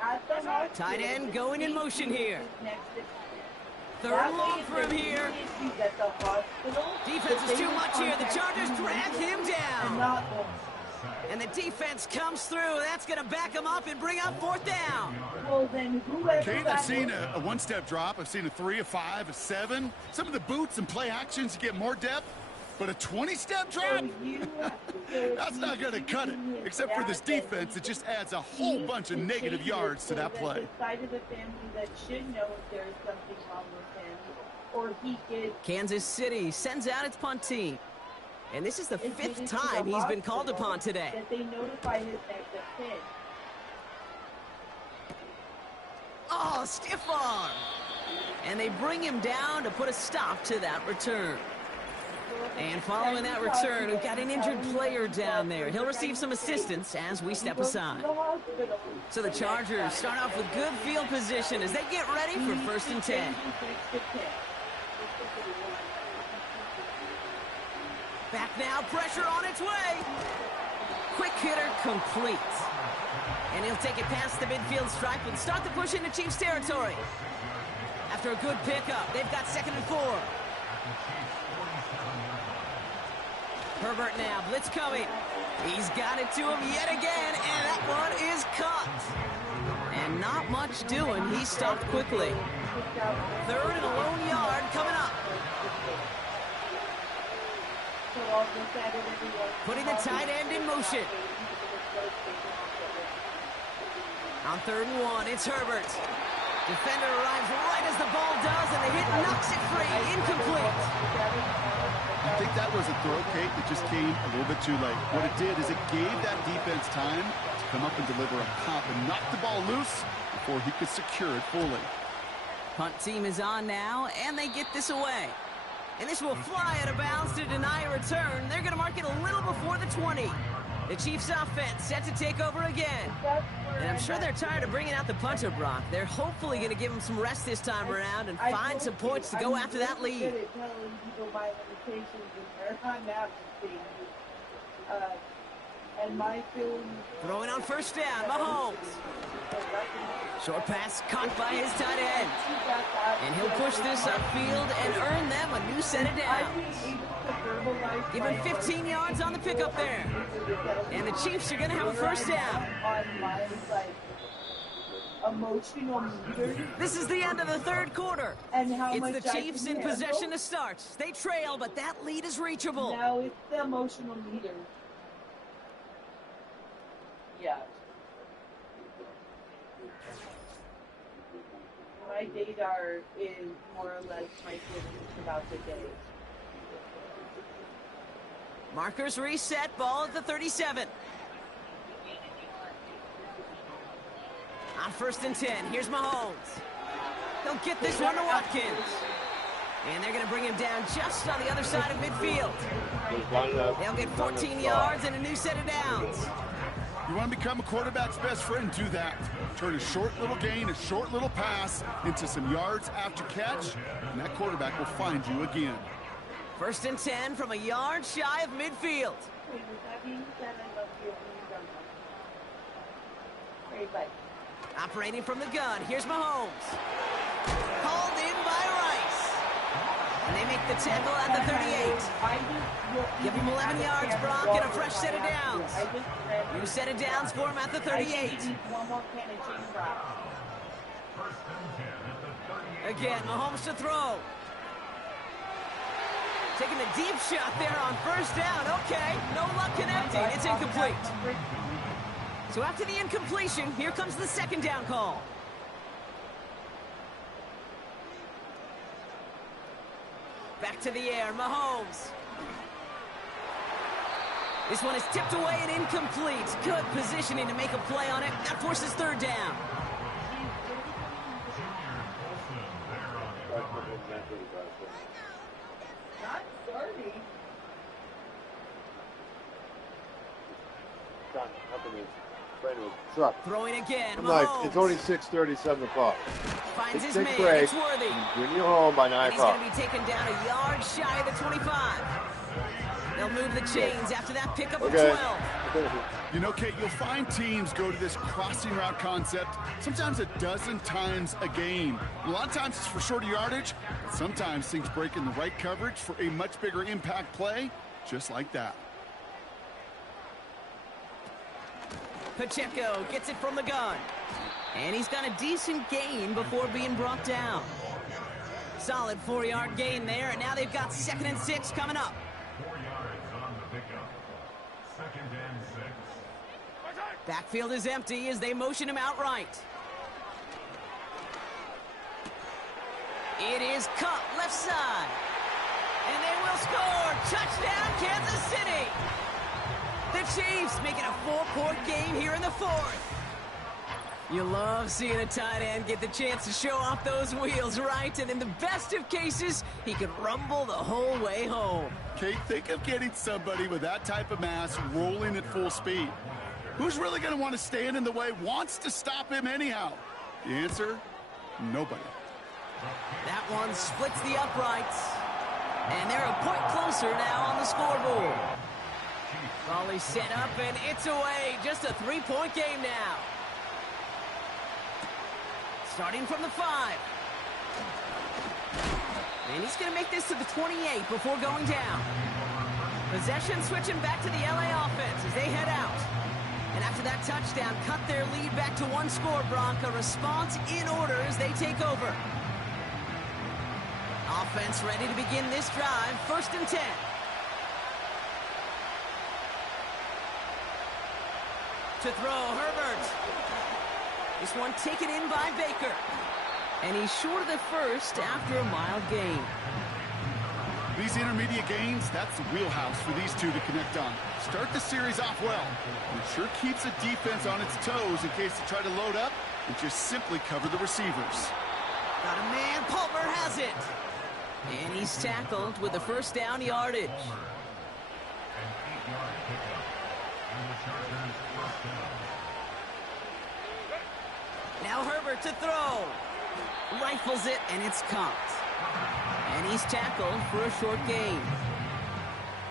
at the hospital. Tight end going in motion here. Third That and way, long if for him there's here. any issues at the hospital, Defense that is they too will much here. The contact Chargers you drag him and down. not us. And the defense comes through. That's going to back him up and bring up fourth down. Well, then whoever Kate, I've that seen is- a one-step drop. I've seen a 3, a 5, a 7. Some of the boots and play actions, you get more depth. But a 20-step drop? That's not going to cut it. Except for this defense, it just adds a whole bunch of negative yards to that play. The side of the family that should know if there is something wrong with him, or he could. Kansas City sends out its punt team. And this is the 5th time he's been called upon today. That they notify his next of kin. Oh, stiff arm. And they bring him down to put a stop to that return. And following that return, we've got an injured player down there. He'll receive some assistance as we step aside. So the Chargers start off with good field position as they get ready for 1st and 10. Back now, pressure on its way. Quick hitter complete. And he'll take it past the midfield stripe and start the push into Chiefs territory. After a good pickup, they've got 2nd and 4. Herbert now, blitz coming. He's got it to him yet again, and that one is caught. And not much doing. He stopped quickly. 3rd and a lone yard coming up. Putting the tight end in motion. On 3rd and 1, it's Herbert. Defender arrives right as the ball does, and the hit knocks it free. Incomplete. I think that was a throw, Kate, that just came a little bit too late. What it did is it gave that defense time to come up and deliver a pop and knock the ball loose before he could secure it fully. Punt team is on now, and they get this away. And this will fly out of bounds to deny a return. They're going to mark it a little before the 20. The Chiefs offense set to take over again. And I'm sure they're tired of bringing out the punter, Brock. They're hopefully going to give them some rest this time around and find some points to go after that lead. I'm good at telling people my limitations and where I'm at with things. And my feelings... Throwing on first down, Mahomes. Short pass caught by his tight end. And he'll push this upfield and earn them a new set of downs. Give him 15 yards on the pickup there. And the Chiefs are going to have a first down. Emotional meter. This is the end of the third quarter. And how it's much the Chiefs in possession to start. They trail, but that lead is reachable. Now it's the emotional meter. Yeah. My Dadar is more or less my feelings about the day. Markers reset, ball at the 37. On 1st and 10, here's Mahomes. He'll get this one to Watkins. And they're going to bring him down just on the other side of midfield. They'll get 14 yards and a new set of downs. You want to become a quarterback's best friend, do that. Turn a short little gain, a short little pass into some yards after catch, and that quarterback will find you again. 1st and 10 from a yard shy of midfield. Operating from the gun, here's Mahomes. Hauled in by Rice. And they make the tackle at the 38. Give him 11 yards, Brock, and a fresh set of downs. New set of downs for him at the 38. Again, Mahomes to throw. Taking a deep shot there on first down. Okay, no luck connecting. It's incomplete. So after the incompletion, here comes the second down call. Back to the air, Mahomes. This one is tipped away and incomplete. Good positioning to make a play on it. That forces third down. Not starting. Throwing again, I'm like, Mahomes. it's only 6:30, 7 o'clock. Finds his Take man, break. it's Worthy. Bring you home by 9 And he's o'clock. going to be taken down a yard shy of the 25. They'll move the chains after that pickup of 12. You know, Kate, you'll find teams go to this crossing route concept sometimes a dozen times a game. A lot of times it's for shorter yardage, but sometimes things break in the right coverage for a much bigger impact play, just like that. Pacheco gets it from the gun. And he's got a decent gain before being brought down. Solid 4-yard gain there, and now they've got 2nd and 6 coming up. 4 yards on the pickup. 2nd and 6. Backfield is empty as they motion him out right. It is cut left side. And they will score. Touchdown, Kansas City. The Chiefs making a 4-point game here in the 4th. You love seeing a tight end get the chance to show off those wheels, right? And in the best of cases, he could rumble the whole way home. Kate, think of getting somebody with that type of mass rolling at full speed. Who's really going to want to stand in the way, wants to stop him anyhow? The answer, nobody. That one splits the uprights. And they're a point closer now on the scoreboard. Raleigh set up, and it's away. Just a 3-point game now. Starting from the 5. And he's going to make this to the 28 before going down. Possession switching back to the LA offense as they head out. And after that touchdown, cut their lead back to 1 score, Bronc. A response in order as they take over. Offense ready to begin this drive. 1st and 10. To throw, Herbert. This one taken in by Baker. And he's short of the first after a mild gain. These intermediate gains, that's the wheelhouse for these two to connect on. Start the series off well. It sure keeps the defense on its toes in case they try to load up and just simply cover the receivers. Got a man, Palmer has it. And he's tackled with the first down yardage. And the Chargers first down. Now Herbert to throw. Rifles it, and it's caught. And he's tackled for a short gain.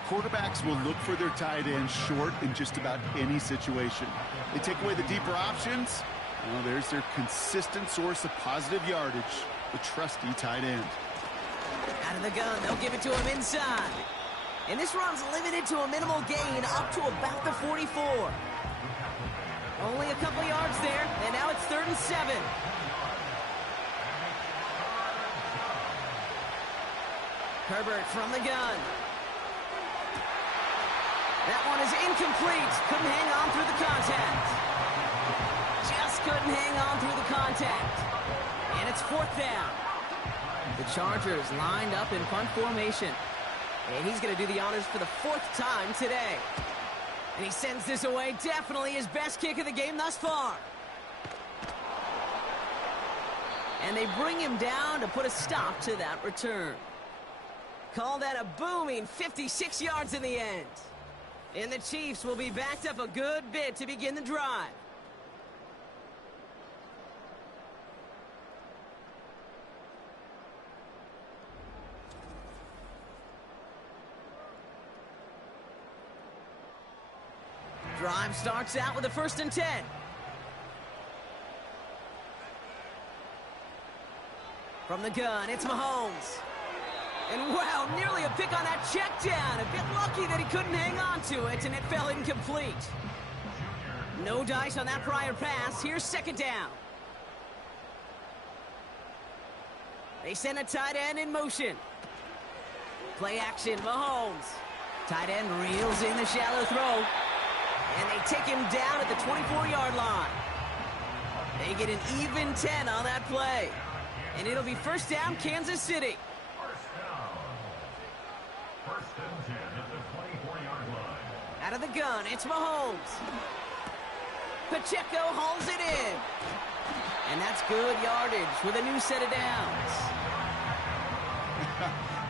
Quarterbacks will look for their tight end short in just about any situation. They take away the deeper options. Well, there's their consistent source of positive yardage, the trusty tight end. Out of the gun, they'll give it to him inside. And this run's limited to a minimal gain up to about the 44. Only a couple yards there, and now it's 3rd and 7. Herbert from the gun. That one is incomplete. Couldn't hang on through the contact. Just couldn't hang on through the contact. And it's 4th down. The Chargers lined up in punt formation. And he's going to do the honors for the 4th time today. And he sends this away. Definitely his best kick of the game thus far. And they bring him down to put a stop to that return. Call that a booming 56 yards in the end. And the Chiefs will be backed up a good bit to begin the drive. Drive starts out with a 1st and 10. From the gun, it's Mahomes. And wow, nearly a pick on that check down. A bit lucky that he couldn't hang on to it, and it fell incomplete. No dice on that prior pass. Here's 2nd down. They send a tight end in motion. Play action, Mahomes. Tight end reels in the shallow throw. And they take him down at the 24-yard line. They get an even 10 on that play. And it'll be 1st down, Kansas City. First and 10 at the 24-yard line. Out of the gun, it's Mahomes. Pacheco hauls it in. And that's good yardage with a new set of downs.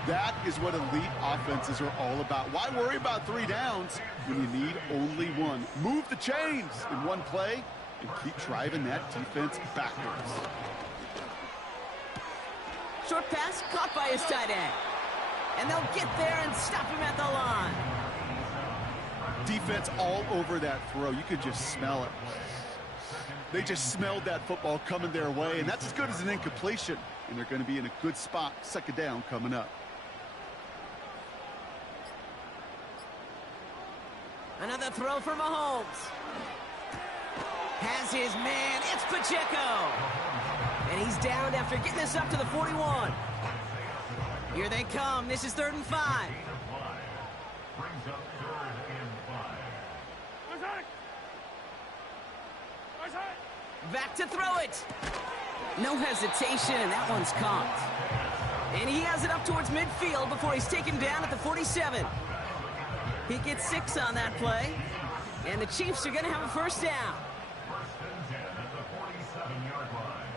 That is what elite offenses are all about. Why worry about 3 downs when you need only 1? Move the chains in one play and keep driving that defense backwards. Short pass caught by his tight end. And they'll get there and stop him at the line. Defense all over that throw. You could just smell it. They just smelled that football coming their way, and that's as good as an incompletion. And they're going to be in a good spot. 2nd down coming up. Another throw for Mahomes. Has his man. It's Pacheco. And he's down after getting this up to the 41. Here they come. This is 3rd and 5. Brings up 3rd and 5. Back to throw it. No hesitation, and that one's caught. And he has it up towards midfield before he's taken down at the 47. He gets 6 on that play. And the Chiefs are going to have a 1st down. 1st and 10 at the 47-yard line.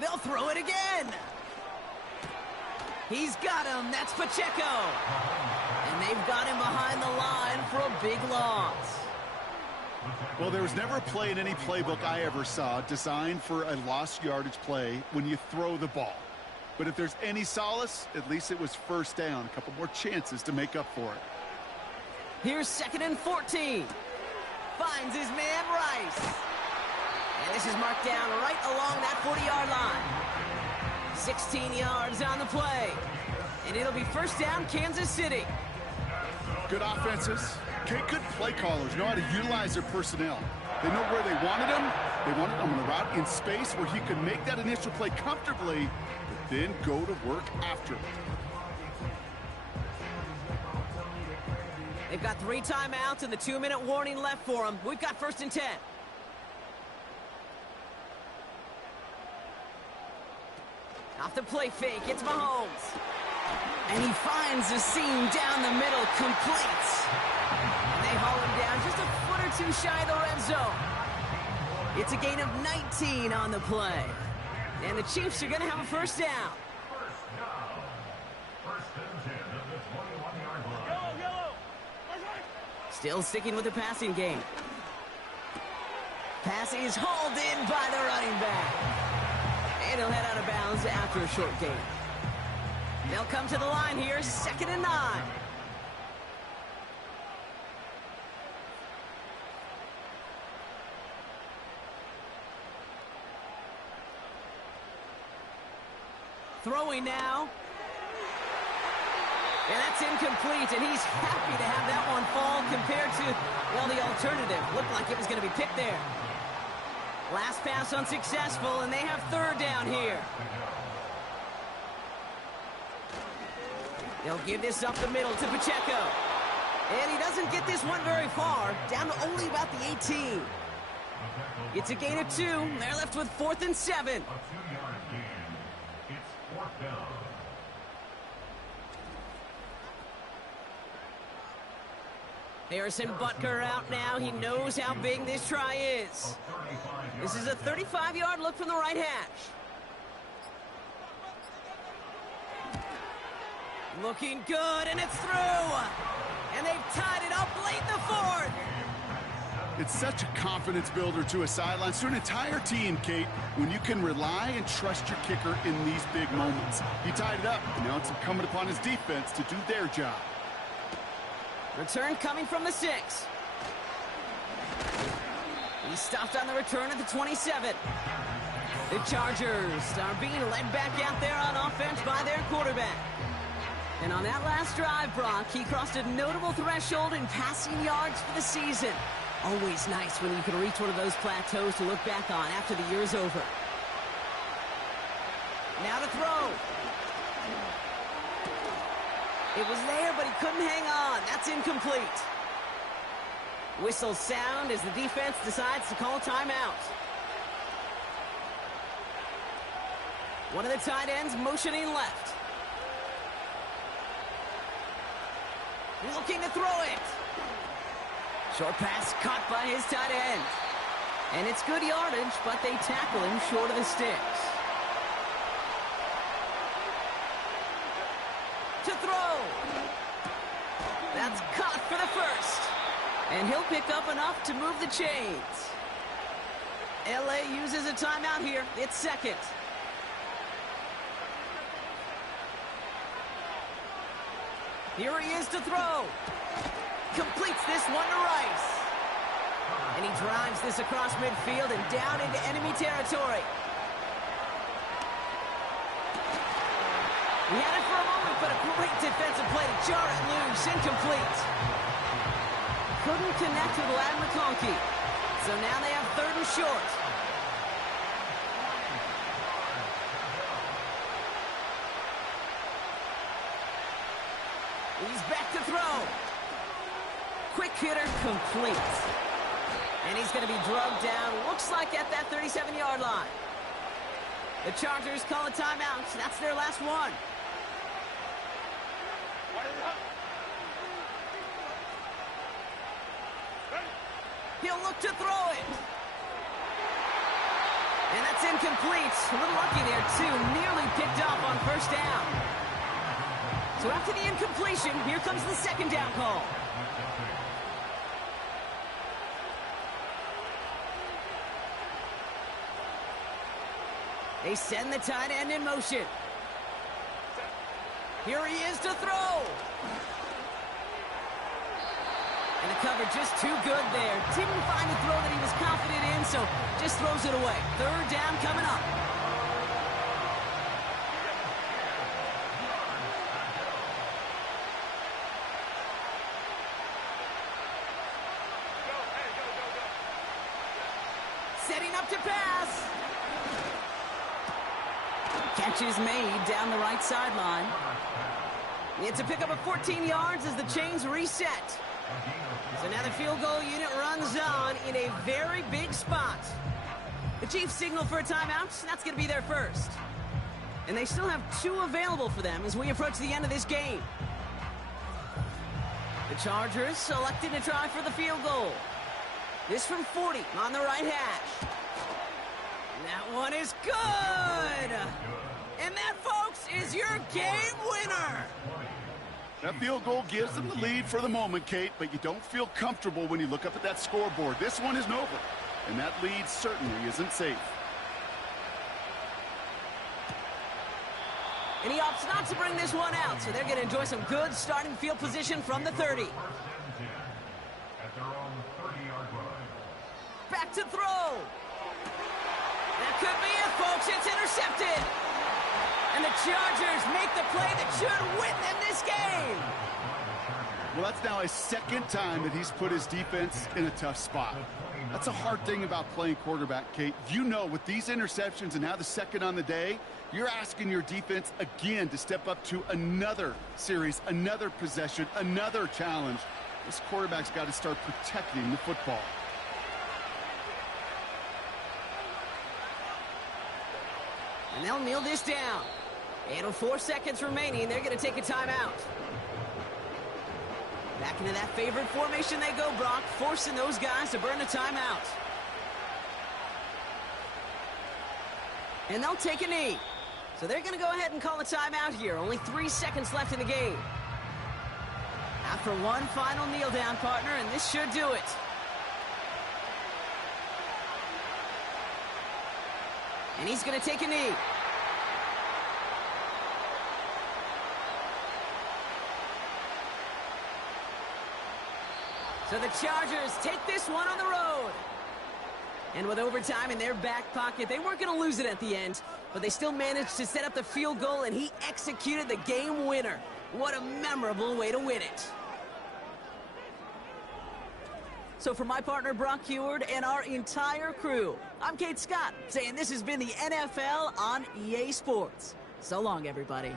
They'll throw it again. He's got him. That's Pacheco. And they've got him behind the line for a big loss. Well, there was never a play in any playbook I ever saw designed for a lost yardage play when you throw the ball. But if there's any solace, at least it was 1st down. A couple more chances to make up for it. Here's 2nd and 14. Finds his man Rice. And this is marked down right along that 40-yard line. 16 yards on the play. And it'll be 1st down, Kansas City. Good offenses. Good play callers know how to utilize their personnel. They know where they wanted him. They wanted him on the route in space where he could make that initial play comfortably, but then go to work after it. They've got 3 timeouts and the 2-minute warning left for them. We've got 1st and 10. Off the play fake, it's Mahomes. And he finds the seam down the middle, complete. And they haul him down just a foot or 2 shy of the red zone. It's a gain of 19 on the play. And the Chiefs are going to have a 1st down. First and 10 at the 20. Still sticking with the passing game. Pass is hauled in by the running back. And he'll head out of bounds after a short gain. They'll come to the line here, 2nd and 9. Throwing now. And that's incomplete, and he's happy to have that one fall compared to, well, the alternative. Looked like it was going to be picked there. Last pass unsuccessful, and they have 3rd down here. They'll give this up the middle to Pacheco. And he doesn't get this one very far, down to only about the 18. It's a gain of 2. They're left with 4th and 7. A 2-yard gain. It's 4th down. Harrison Butker out now. He knows how big this try is. This is a 35-yard look from the right hash. Looking good, and it's through. And they've tied it up late in the 4th. It's such a confidence builder to a sideline, to an entire team, Kate, when you can rely and trust your kicker in these big moments. He tied it up, and now it's incumbent upon his defense to do their job. Return coming from the 6. He stopped on the return at the 27. The Chargers are being led back out there on offense by their quarterback. And on that last drive, Brock, he crossed a notable threshold in passing yards for the season. Always nice when you can reach one of those plateaus to look back on after the year's over. Now to throw. It was there, but he couldn't hang on. That's incomplete. Whistles sound as the defense decides to call a timeout. One of the tight ends motioning left. Looking to throw it. Short pass caught by his tight end. And it's good yardage, but they tackle him short of the sticks. To throw. That's caught for the first. And he'll pick up enough to move the chains. LA uses a timeout here. It's 2nd. Here he is to throw. Completes this one to Rice. And he drives this across midfield and down into enemy territory. He had it for a moment, but a great defensive play to jar it loose. Incomplete. Couldn't connect with Ladd McConkey. So now they have 3rd and short. He's back to throw. Quick hitter complete. And he's going to be drugged down, looks like at that 37-yard line. The Chargers call a timeout. That's their last one. He'll look to throw it. And that's incomplete. A little lucky there, too. Nearly picked up on 1st down. So after the incompletion, here comes the 2nd down call. They send the tight end in motion. Here he is to throw. And the cover just too good there. Didn't find the throw that he was confident in, so just throws it away. 3rd down coming up. Setting up to pass. Catch is made down the right sideline. It's a pickup of 14 yards as the chains reset. So now the field goal unit runs on in a very big spot. The Chiefs signal for a timeout. That's going to be their first. And they still have 2 available for them as we approach the end of this game. The Chargers selected to try for the field goal. This from 40 on the right hash. That one is good. And that, folks, is your game winner. That field goal gives them the lead for the moment, Kate, but you don't feel comfortable when you look up at that scoreboard. This one isn't over, and that lead certainly isn't safe. And he opts not to bring this one out, so they're going to enjoy some good starting field position from the 30. At their own 30-yard line. Back to throw. That could be it, folks. It's intercepted. And the Chargers make the play that should win them this game. Well, that's now a second time that he's put his defense in a tough spot. That's a hard thing about playing quarterback, Kate. You know, with these interceptions and now the second on the day, you're asking your defense again to step up to another series, another possession, another challenge. This quarterback's got to start protecting the football. And they'll kneel this down. And with 4 seconds remaining, they're going to take a timeout. Back into that favorite formation they go, Brock, forcing those guys to burn a timeout. And they'll take a knee. So they're going to go ahead and call a timeout here. Only 3 seconds left in the game. After one final kneel down, partner, and this should do it. And he's going to take a knee. So the Chargers take this one on the road. And with overtime in their back pocket, they weren't going to lose it at the end, but they still managed to set up the field goal, and he executed the game winner. What a memorable way to win it. So for my partner, Brock Huard, and our entire crew, I'm Kate Scott, saying this has been the NFL on EA Sports. So long, everybody.